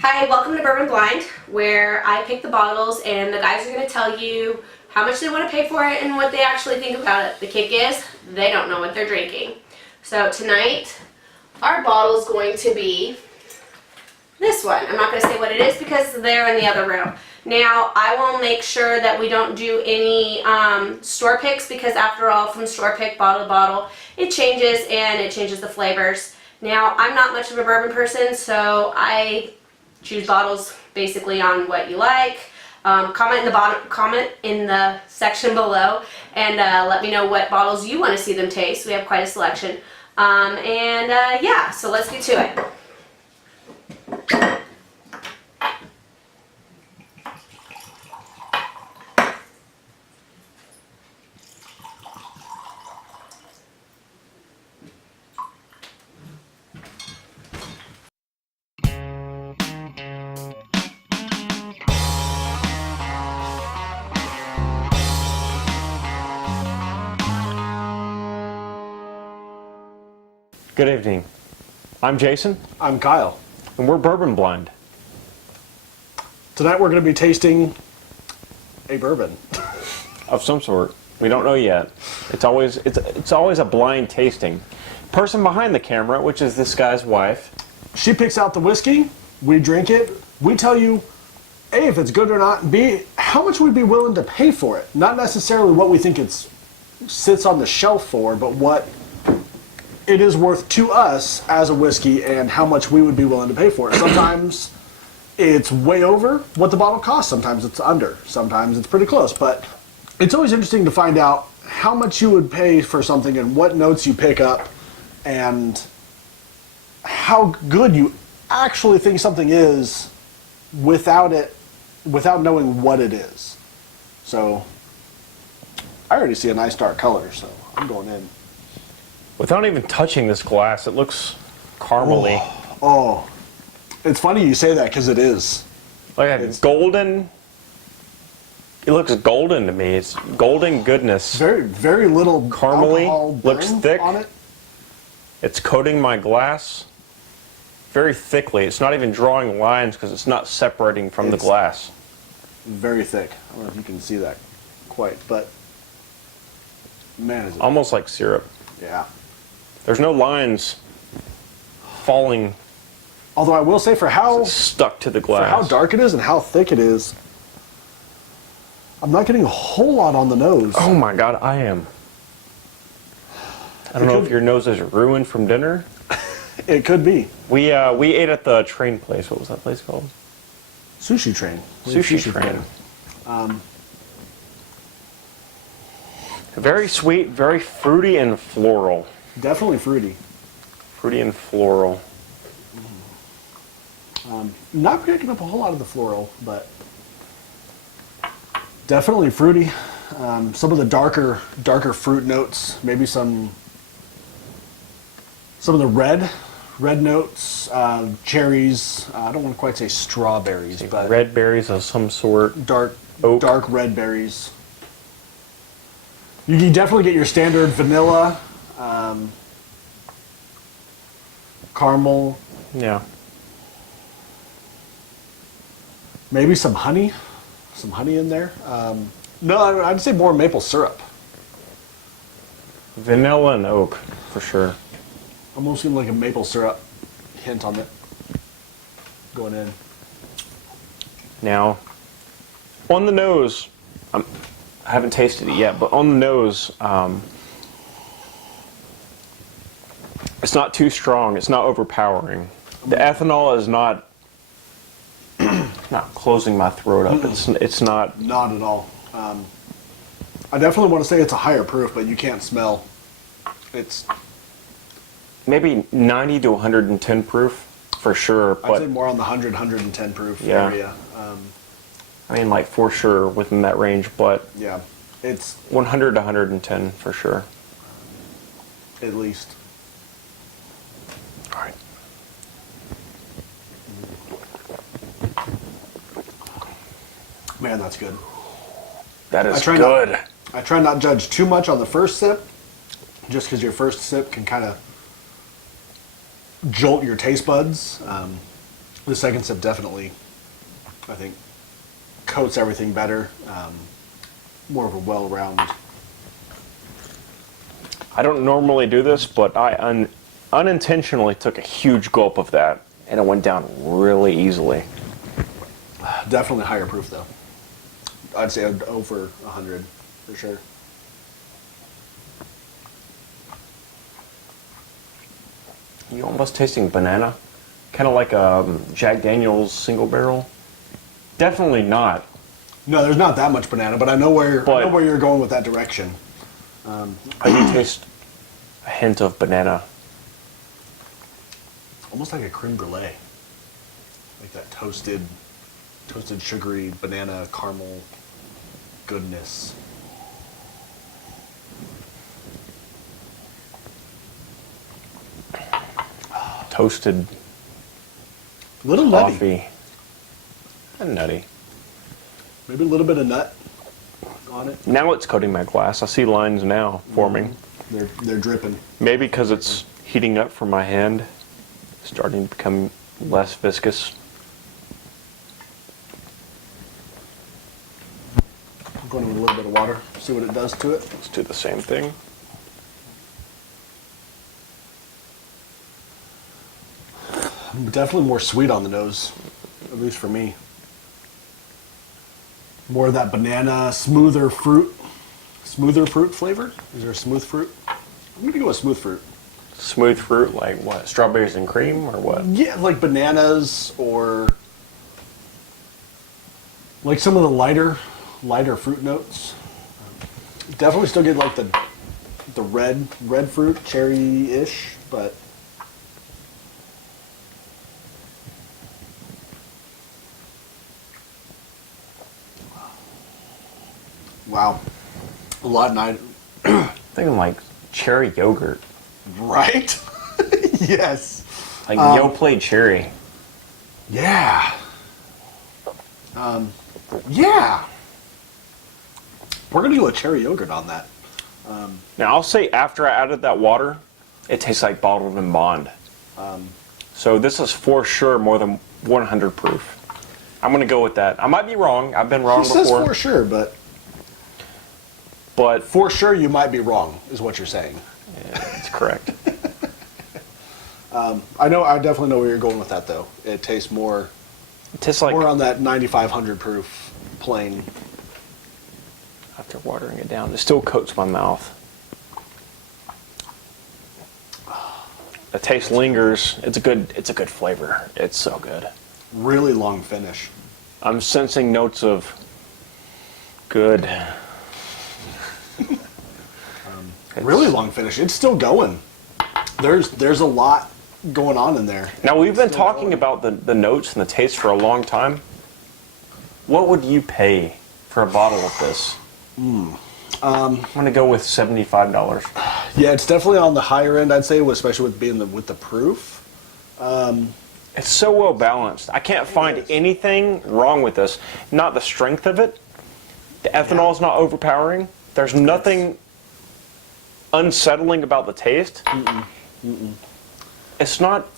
Hi, welcome to Bourbon Blind, where I pick the bottles and the guys are going to tell you how much they want to pay for it and what they actually think about it. The kick is, they don't know what they're drinking. So tonight, our bottle is going to be this one. I'm not going to say what it is because they're in the other room. Now, I will make sure that we don't do any store picks because after all, from store pick, bottle to bottle, it changes and it changes the flavors. Now, I'm not much of a bourbon person, so I choose bottles basically on what you like. Comment in the section below and let me know what bottles you want to see them taste. We have quite a selection. Yeah, so let's get to it. Good evening. I'm Jason. I'm Kyle. And we're Bourbon Blind. Tonight we're going to be tasting a bourbon. Of some sort. We don't know yet. It's always a blind tasting. Person behind the camera, which is this guy's wife. She picks out the whiskey, we drink it, we tell you, A, if it's good or not, B, how much we'd be willing to pay for it. Not necessarily what we think it sits on the shelf for, but what it is worth to us as a whiskey and how much we would be willing to pay for it. Sometimes it's way over what the bottle costs. Sometimes it's under. Sometimes it's pretty close. But it's always interesting to find out how much you would pay for something and what notes you pick up and how good you actually think something is without knowing what it is. So I already see a nice dark color, so I'm going in. Without even touching this glass, it looks caramely. Oh, it's funny you say that because it is. Like it's golden. It looks golden to me. It's golden goodness. Very, very little caramely. alcohol burn Looks thick on it. It's coating my glass very thickly. It's not even drawing lines because it's not separating from the glass. Very thick. I don't know if you can see that quite, but man, is it Almost like syrup. Yeah. There's no lines falling. Although I will say for how stuck to the glass. For how dark it is and how thick it is, I'm not getting a whole lot on the nose. Oh my God, I am. I don't know if your nose is ruined from dinner. It could be. We ate at the train place. What was that place called? Sushi Train. Sushi Train. Very sweet, very fruity and floral. Definitely fruity. Fruity and floral. Not picking up a whole lot of the floral, but definitely fruity. Some of the darker fruit notes. Maybe some of the red notes. Cherries. I don't want to quite say strawberries, but red berries of some sort. Dark red berries. You can definitely get your standard vanilla, caramel. Yeah. Maybe some honey in there. No, I'd say more maple syrup. Vanilla and oak, for sure. Almost seemed like a maple syrup hint on it going in. Now, on the nose, I haven't tasted it yet, but on the nose, it's not too strong. It's not overpowering. The ethanol is not closing my throat up. It's not. Not at all. I definitely want to say it's a higher proof, but you can't smell. It's maybe 90 to 110 proof for sure. But I'd say more on the 100, 110 proof yeah. area. I mean, like for sure within that range, but yeah, it's 100 to 110 for sure. At least. All right. Man, that's good. That is good. I try not to judge too much on the first sip, just because your first sip can kind of jolt your taste buds. The second sip definitely, I think, coats everything better. More of a well-rounded. I don't normally do this, but I unintentionally took a huge gulp of that, and it went down really easily. Definitely higher proof, though. I'd say over 100 for sure. You almost tasting banana, kind of like a Jack Daniel's single barrel. Definitely not. No, there's not that much banana, but I know where you're going with that direction. I do taste a hint of banana. Almost like a creme brulee. Like that toasted sugary banana caramel goodness. Toasted A little nutty. coffee. And nutty. Maybe a little bit of nut on it. Now it's coating my glass. I see lines now forming. They're dripping. Maybe because it's heating up from my hand, starting to become less viscous. I'm going with a little bit of water. See what it does to it. Let's do the same thing. Definitely more sweet on the nose, at least for me. More of that banana, smoother fruit flavor. Is there a smooth fruit? I'm gonna go with smooth fruit. Smooth fruit, like what? Strawberries and cream, or what? Yeah, like bananas or like some of the lighter fruit notes. Definitely still get like the red fruit, cherry-ish, but wow, a lot nice, Thinking like cherry yogurt, right? Yes. like Yoplait cherry. Yeah. Yeah. We're gonna do a cherry yogurt on that. Now I'll say after I added that water, it tastes like bottled in bond. So this is for sure more than 100 proof. I'm gonna go with that. I might be wrong. I've been wrong He says before. for sure, but for sure you might be wrong, is what you're saying. Yeah, it's correct. I definitely know where you're going with that, though. It tastes more, It tastes like more on that 9,500 proof plain. after watering it down, it still coats my mouth. The taste lingers. It's a good flavor. It's so good. Really long finish. I'm sensing notes of good. Really long finish. It's still going. There's a lot going on in there. Now we've been Still talking going. about the notes and the taste for a long time. What would you pay for a bottle of this? I'm gonna go with $75. Yeah, it's definitely on the higher end, I'd say, especially with the proof. It's so well balanced. I can't find anything wrong with this. Not the strength of it. The ethanol is not overpowering. There's nothing unsettling about the taste. It's not.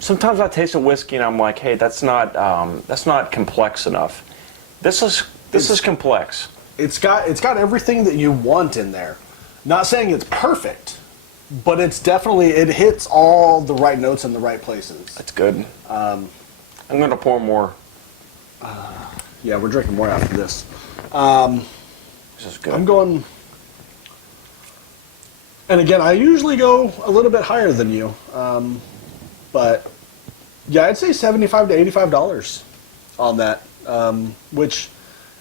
Sometimes I taste a whiskey and I'm like, hey, that's not complex enough. This is complex. It's got everything that you want in there. Not saying it's perfect, but it hits all the right notes in the right places. It's good. I'm gonna pour more. Yeah, we're drinking more after this. This is good. I'm going, and again, I usually go a little bit higher than you, but yeah, I'd say $75 to $85 on that, which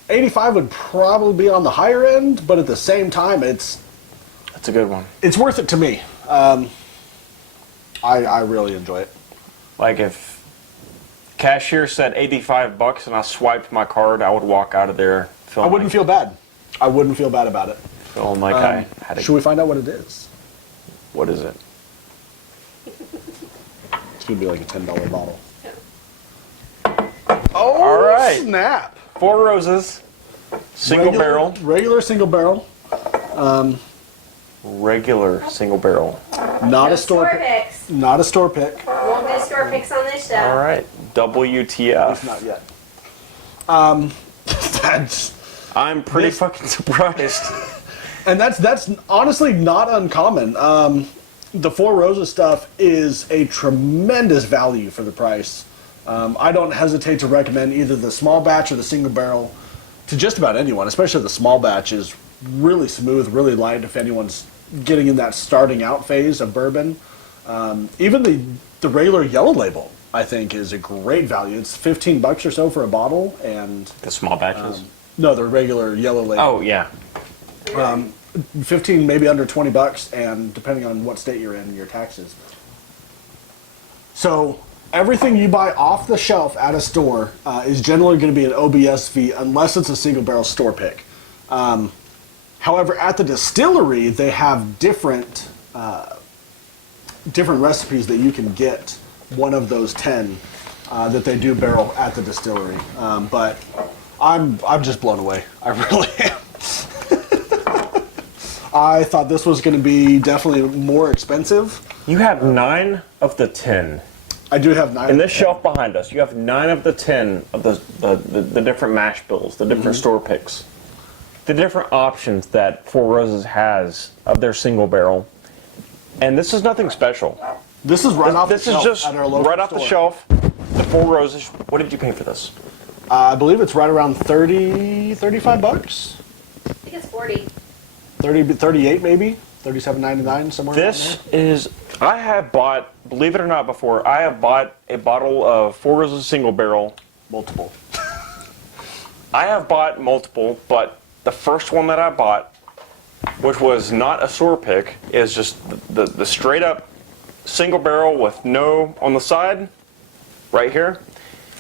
85 would probably be on the higher end, but at the same time, it's That's a good one. worth it to me. I really enjoy it. Like if cashier said $85 and I swiped my card, I would walk out of there I wouldn't feel bad. I wouldn't feel bad about it. feeling like I had Should we find out what it is? What is it? It's gonna be like a $10 bottle. Oh, All right. snap! Four Roses, single barrel, Regular single barrel. regular single barrel. Not a store pick. picks. Not a store pick. Won't be a store store picks on this show. All right, WTF. It's not yet. That's I'm pretty fucking surprised. and that's honestly not uncommon. The Four Roses stuff is a tremendous value for the price. I don't hesitate to recommend either the small batch or the single barrel to just about anyone, especially the small batch is really smooth, really light if anyone's getting in that starting out phase of bourbon. Even the regular yellow label, I think, is a great value. It's $15 or so for a bottle, and The small batches? no, the regular yellow label. Oh, yeah. 15, maybe under $20, and depending on what state you're in, your taxes. So everything you buy off the shelf at a store is generally going to be an OBSV unless it's a single barrel store pick. However, at the distillery, they have different recipes that you can get one of those 10 that they do barrel at the distillery. But I'm just blown away. I really am. I thought this was going to be definitely more expensive. You have 9 of the 10. I do have 9. In this shelf behind us, you have 9 of the 10 of the different mash bills, the different store picks, the different options that Four Roses has of their single barrel. And this is nothing special. This is right off the This shelf is just at our local right off the store. shelf. The Four Roses. What did you pay for this? I believe it's right around 30, $35. I think it's 40. 38 maybe, $37.99 somewhere. This is. I have bought, believe it or not, before I have bought a bottle of Four Roses single barrel. Multiple. I have bought multiple, but the first one that I bought, which was not a store pick, is just the straight up single barrel with no on the side, right here.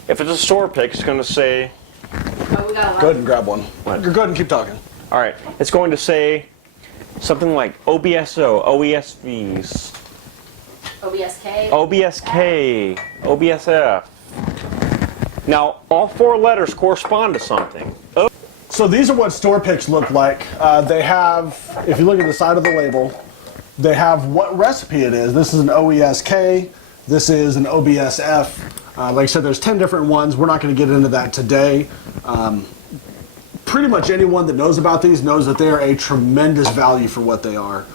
If it's a store pick, it's going to say, Oh, we got a lot. Go ahead and grab one. What? Go ahead and keep talking. all right, it's going to say something like OBSO, OESVs, OBSK. OBSK, OBSF. Now, all 4 letters correspond to something. So these are what store picks look like. They have, if you look at the side of the label, they have what recipe it is. This is an OESK. This is an OBSF. Like I said, there's 10 different ones. We're not going to get into that today. Pretty much anyone that knows about these knows that they are a tremendous value for what they are.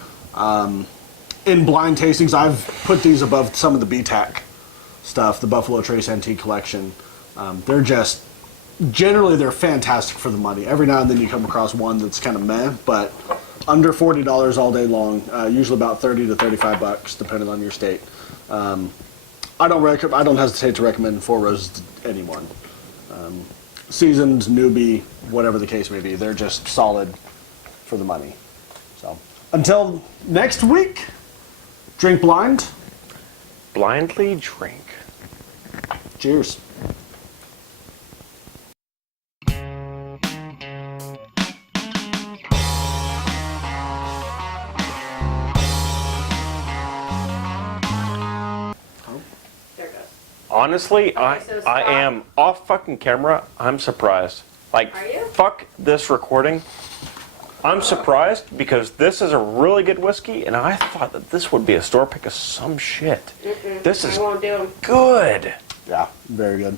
In blind tastings, I've put these above some of the BTAC stuff, the Buffalo Trace Antique Collection. They're just, generally they're fantastic for the money. Every now and then you come across one that's kind of meh, but under $40 all day long, usually about 30 to $35, depending on your state. I don't hesitate to recommend Four Roses to anyone. Seasoned, newbie, whatever the case may be, they're just solid for the money. So until next week, drink blind. Blindly drink. Cheers. There it goes. Honestly, I so I stop. am off fucking camera. I'm surprised. Like, Are you? fuck this recording. I'm surprised because this is a really good whiskey, and I thought that this would be a store pick of some shit. This is I won't do them. good. Yeah, very good.